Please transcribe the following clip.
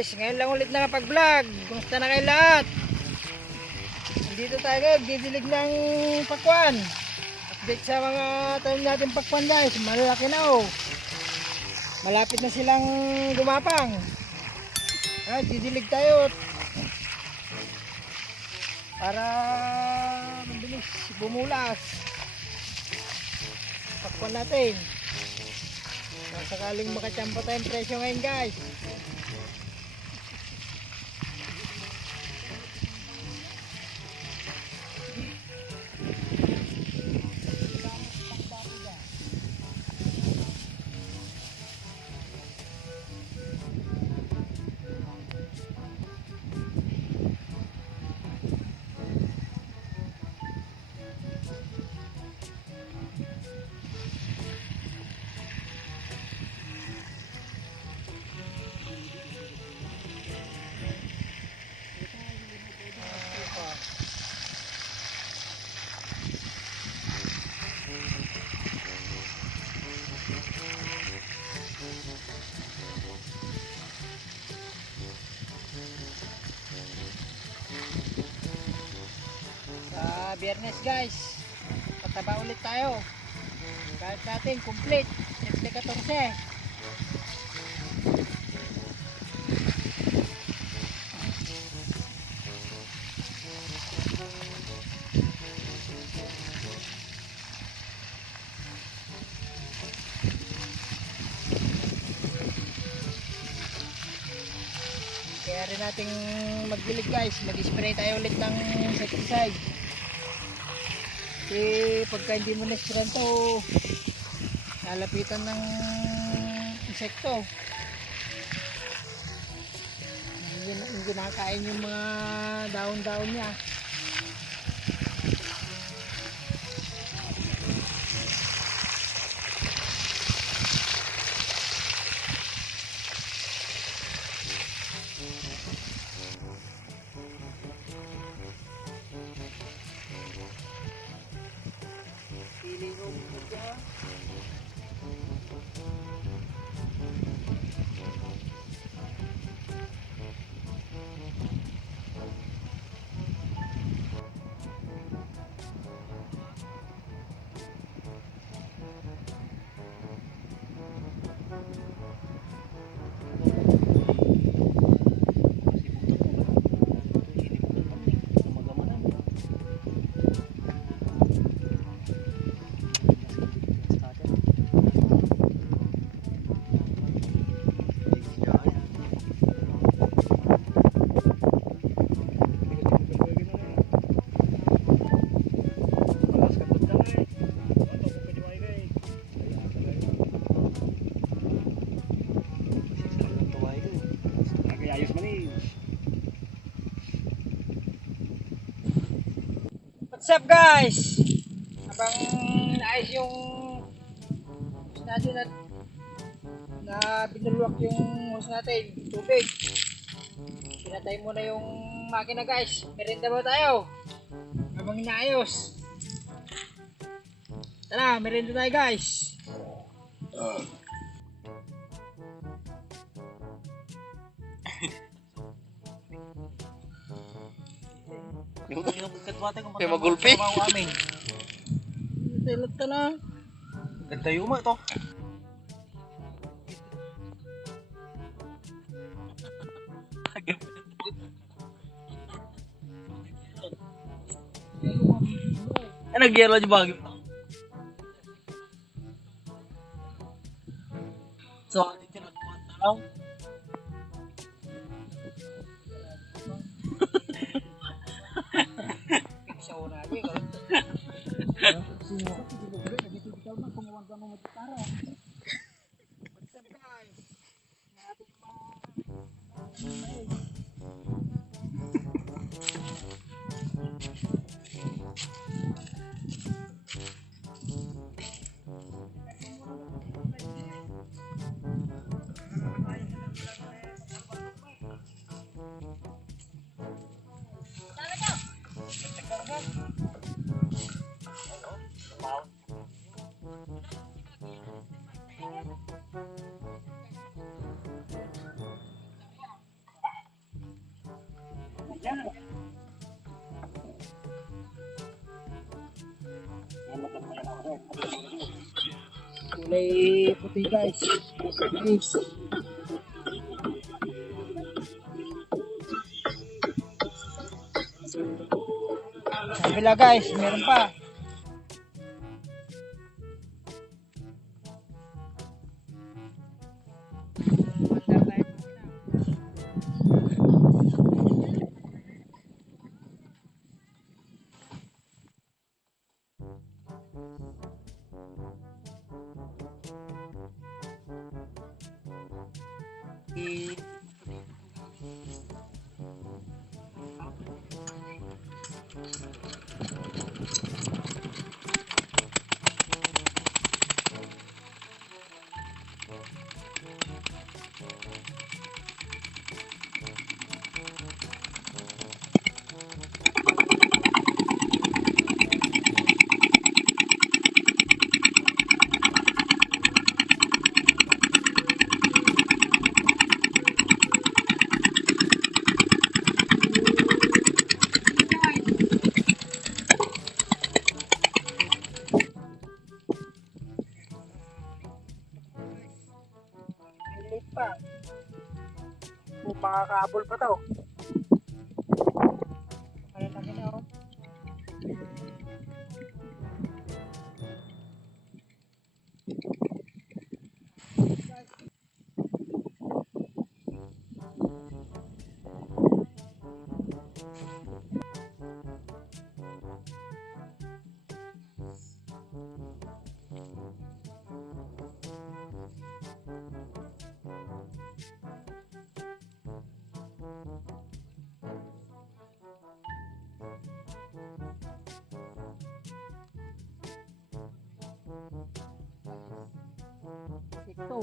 guys, ngayon lang ulit nakapag-vlog. Kumusta na kayo lahat? Dito tayo ngayon, didilig ng pakwan. Update sa mga tanim natin pakwan guys. Malaki na oh. Malapit na silang gumapang. Didilig tayo para mabilis bumulas pakwan natin. Sakaling makachampa tayong presyo ngayon guys. Biyernes guys, pataba ulit tayo. Kahit natin complete September 14. Kaya rin nating magdilig guys, mag-spray tayo ulit ng insecticide. Kasi pagka hindi mo na-sprayan to, lalapitan ng insekto. Yung ginakain yung mga daon-daon niya. What's up guys? Habang naayos yung hose natin at na binulwak yung hose natin, tubig, pinatay muna yung makina guys. Merienda ba tayo? Habang inaayos. Tara, merienda tayo guys. May magulpi. Tilot ka na. Ganda yung ito. Nag-yelo yung bagay. So, dito nagpupunta lang. Kulay puti guys. Guys. Sa kabila guys, meron pa. Maliit pa. Kung makakaabol pa to. Malalaki na oh. Ito.